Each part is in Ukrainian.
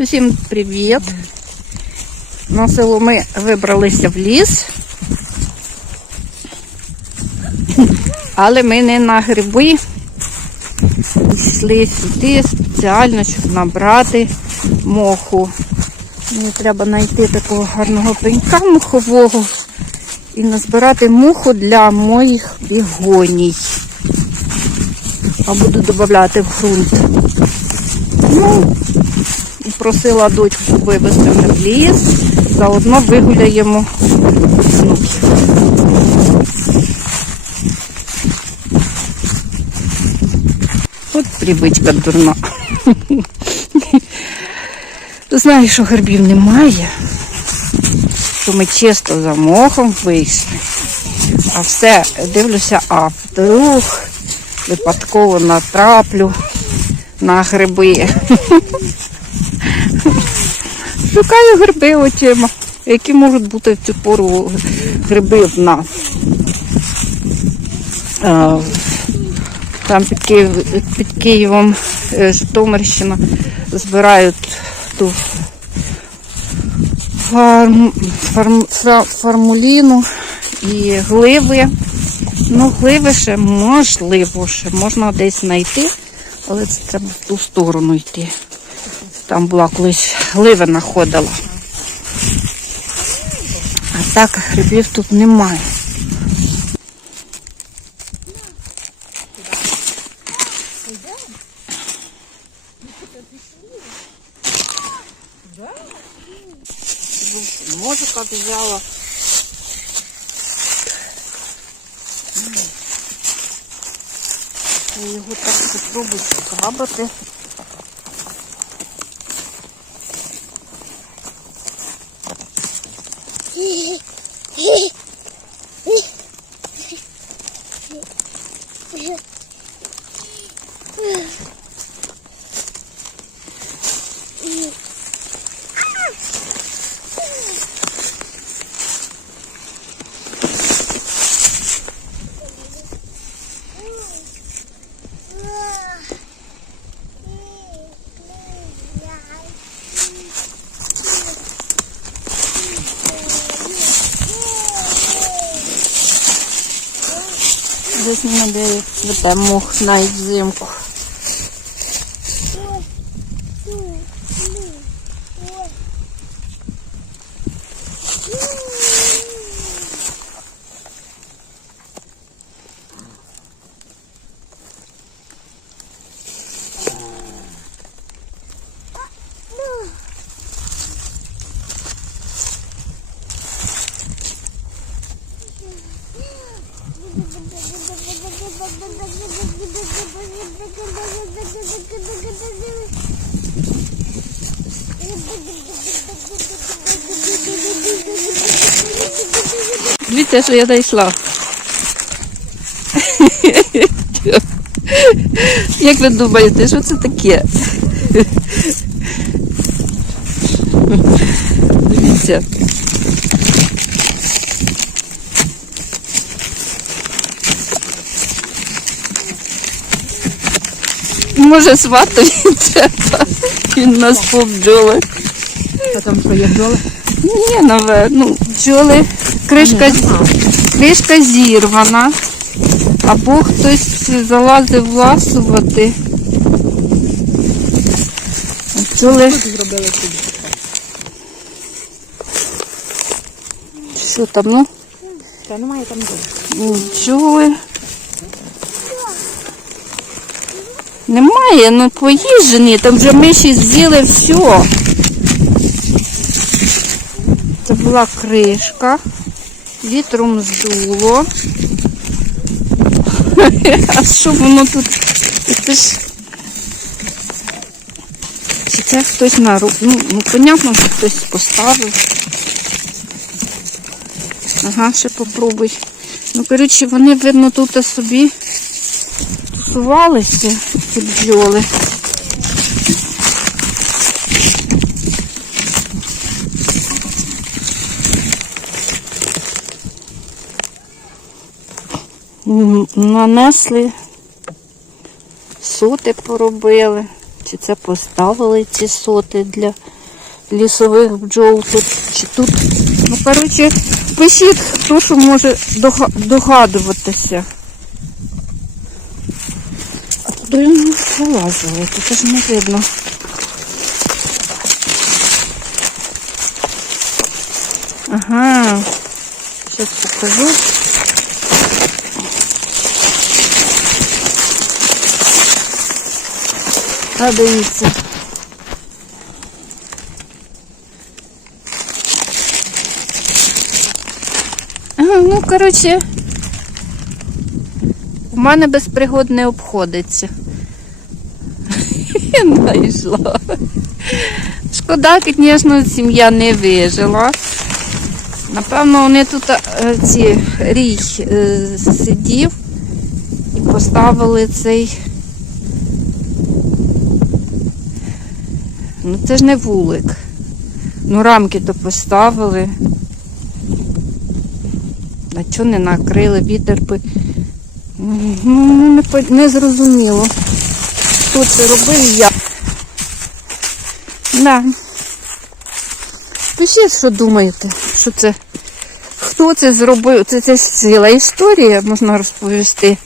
Усім привіт! На село ми вибралися в ліс. Але ми не на гриби. Йшли сюди спеціально, щоб набрати моху. Мені треба знайти такого гарного пенька мухового і назбирати муху для моїх бігоній. А буду додати в ґрунт. Ну, просила дочку вивезти мене в ліс, заодно вигуляємо внуків. От привичка дурна. Знаєш, що грибів немає, що ми чисто за мохом вийшли, а все дивлюся, а вдруг випадково натраплю на гриби. Шукаю гриби очима, які можуть бути в цю пору гриби в нас. Там під, Київ, під Києвом е, Житомирщина збирають ту фарм, фарм, формуліну і гливи. Ну, гливи ще можливо, ще можна десь знайти, але це треба в ту сторону йти. Там була колись гливи знаходила. А так грибів тут немає. Музика взяла. Я його так спробую скрабати. Десь не де мух навіть взимку. Дивіться, що я знайшла. Як ви думаєте, що це таке? Дивіться. Може, сватові треба. Він нас побджоли. А там що є бджоли? Ні, нове, ну, бджоли, кришка, кришка зірвана, або хтось залазив ласувати. Бджоли, що там, ну, Та немає там бджоли. ну, бджоли. Немає, ну поїжджені, там вже миші з'їли все. Це була кришка, вітром здуло. А що воно тут? Це ж... Чи це хтось на ру... Ну, ну, понятно, що хтось поставив. Ага, ще попробуй. Ну, коротше, вони, видно, тут собі тусувалися, ці бджоли. Нанесли, соти поробили. Чи це поставили ці соти для лісових бджол тут чи тут. Ну, коротше, пишіть, хто що може догадуватися. А туди ми залазили, тут ж не видно. Ага, зараз покажу. А. Ну, коротше, у мене без пригод не обходиться. Я знайшла. Шкода, звісно, сім'я не вижила. Напевно, вони тут е, ці рій е, сидів і поставили цей. Ну це ж не вулик. Ну рамки то поставили. А чого не накрили, вітер би. Ну, не, по- не зрозуміло. Хто це робив я. Да. Пишіть, що думаєте, що це. Хто це зробив? Це, це ціла історія, можна розповісти.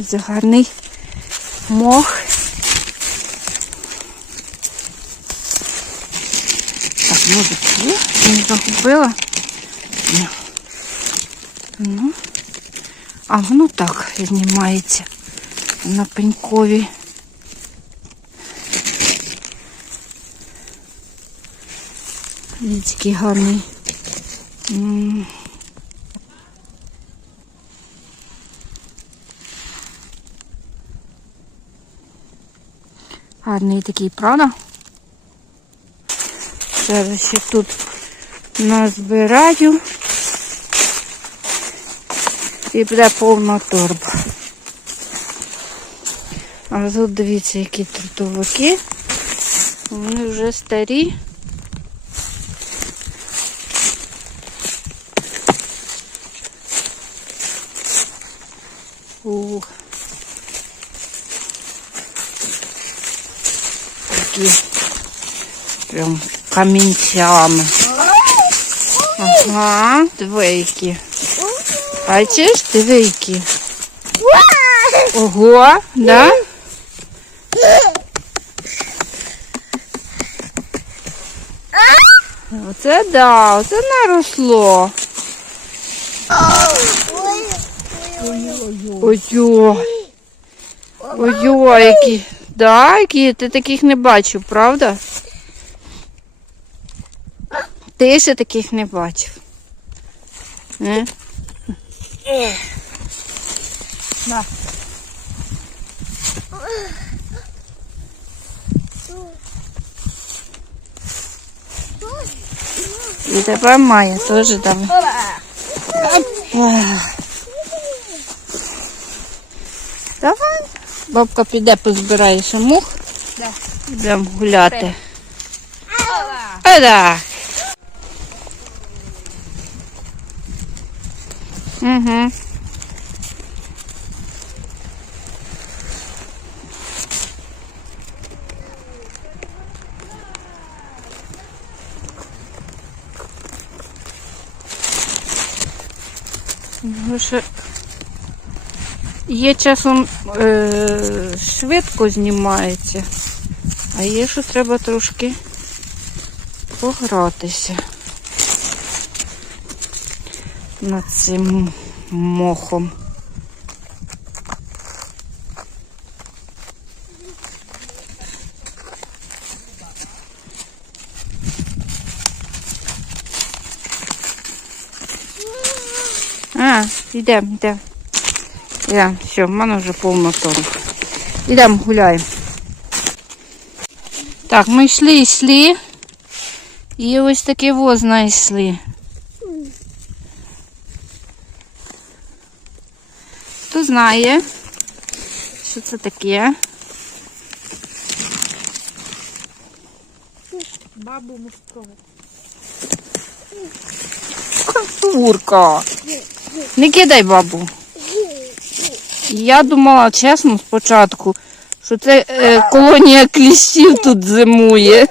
Ось гарний мох. Так, може є? Не загубила. Ну. А воно так знімається на пенькові. Дивіться, який гарний. Гарний такий, правда? Зараз ще тут назбираю. І буде повна торба. А тут дивіться, які трутовики. Вони вже старі. Ух. Такі прям камінцями. Ага, диви які. Бачиш, диви. Ого, да? Оце да, оце наросло. Ой-ой. Ой-ой, які. Да, які? Ти таких не бачив, правда? Ти ще таких не бачив. Не? На. І тепер має теж там. Давай. Бабка піде позбирає мух. Да. Будемо гуляти. Ода. Угу. Є часом е, швидко знімається, а є, що треба трошки погратися над цим мохом. А, йдемо, йдемо. Йдемо, все, в мене вже повно торг. Йдемо, гуляємо. Так, ми йшли, йшли. І ось таке во знайшли. Знає, що це таке? Бабу мужського. Курка. Не кидай бабу. Я думала, чесно, спочатку, що це е, колонія кліщів тут зимує.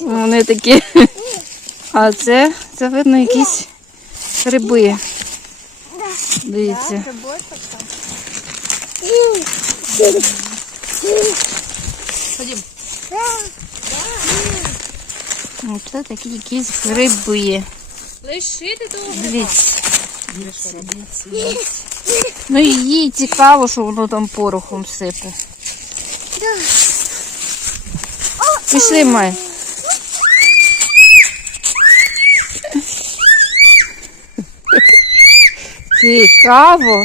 Вони такі. А це, це видно якісь гриби. Дивіться. Ходім. Оце такі якісь гриби. Лишити того дивіться. Ну і їй цікаво, що воно там порохом сипе. Пішли, Май. Цікаво.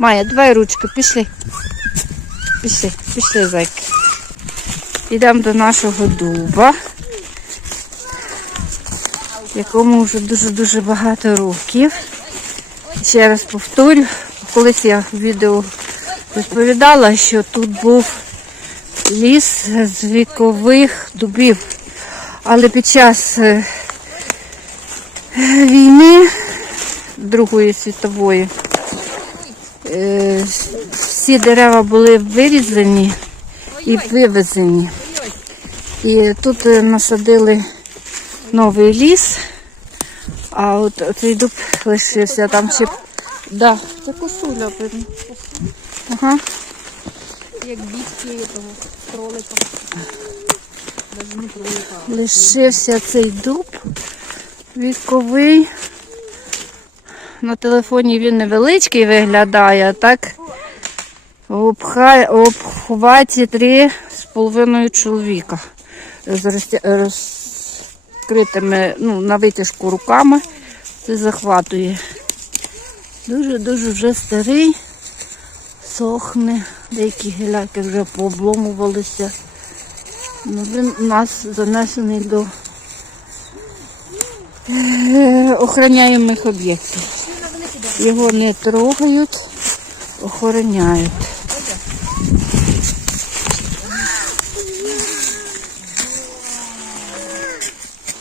Майя, давай ручки, пішли. Пішли, пішли, зайки. Йдемо до нашого дуба, якому вже дуже-дуже багато років. Ще раз повторю, колись я в відео розповідала, що тут був ліс з вікових дубів. Але під час е, війни Другої світової е, всі дерева були вирізані і вивезені. І тут е, насадили новий ліс, а от цей дуб лишився там ще. Да, це косуля видно. Ага. як бігти того. Кролика. Лишився цей дуб віковий. На телефоні він невеличкий виглядає, так в обхваті три з половиною чоловіка. З розкритими ну, на витяжку руками. Це захватує. Дуже-дуже вже старий, сохне, деякі гіляки вже пообломувалися. Ну, він у нас занесений до е, охороняємих об'єктів. Його не трогають, охороняють.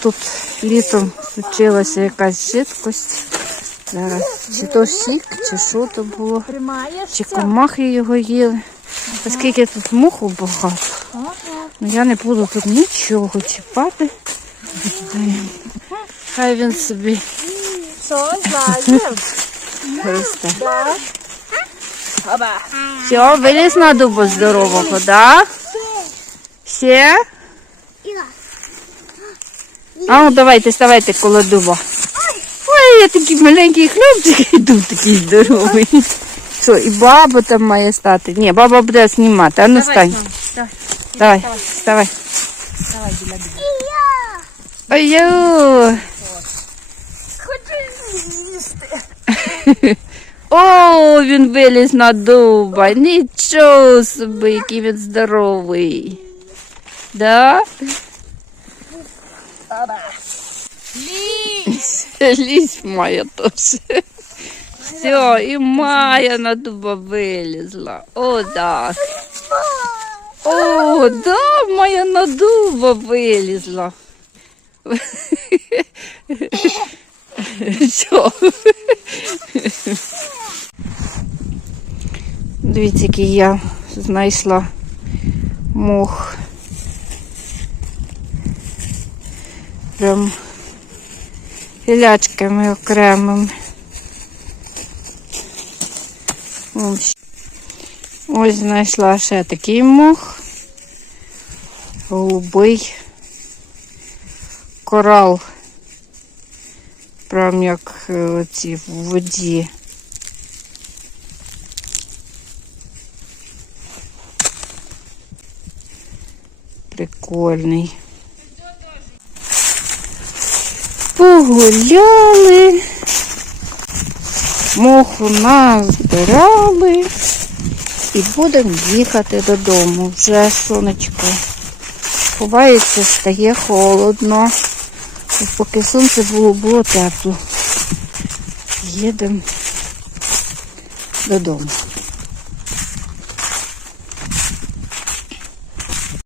Тут літом случилася якась жидкость. Зараз чи то сік, чи що то було. Чи комахи його їли. Оскільки тут муху багато, ну я не буду тут нічого чіпати. Хай він собі Що, знаєш? Росте. Все, виліз на дубу здорового, да? Ще? А ну давайте, ставайте коло дуба. Ой, я такий маленький хлопчик, і дуб такий здоровий. Що, і баба там має стати? Ні, баба буде знімати. А ну стань. Давай. Давай, вставай. Давай, біля біля. Ой-ой. Хочу з'їсти. О, він виліз на дуба. Нічого собі, який він здоровий. Да? Лізь. Лізь Майя теж. Все, і Майя на дуба вилізла. О, да. О, да, Майя на дуба вилізла. Що? Дивіться, який я знайшла мох. Прям гілячками окремими. Ось. Знайшла ще такий мох. Голубий корал. Прям як е, оці в воді. Прикольний. Погуляли, моху назбирали і будемо їхати додому. Вже сонечко ховається, стає холодно. І поки сонце було, було тепло. Їдемо додому.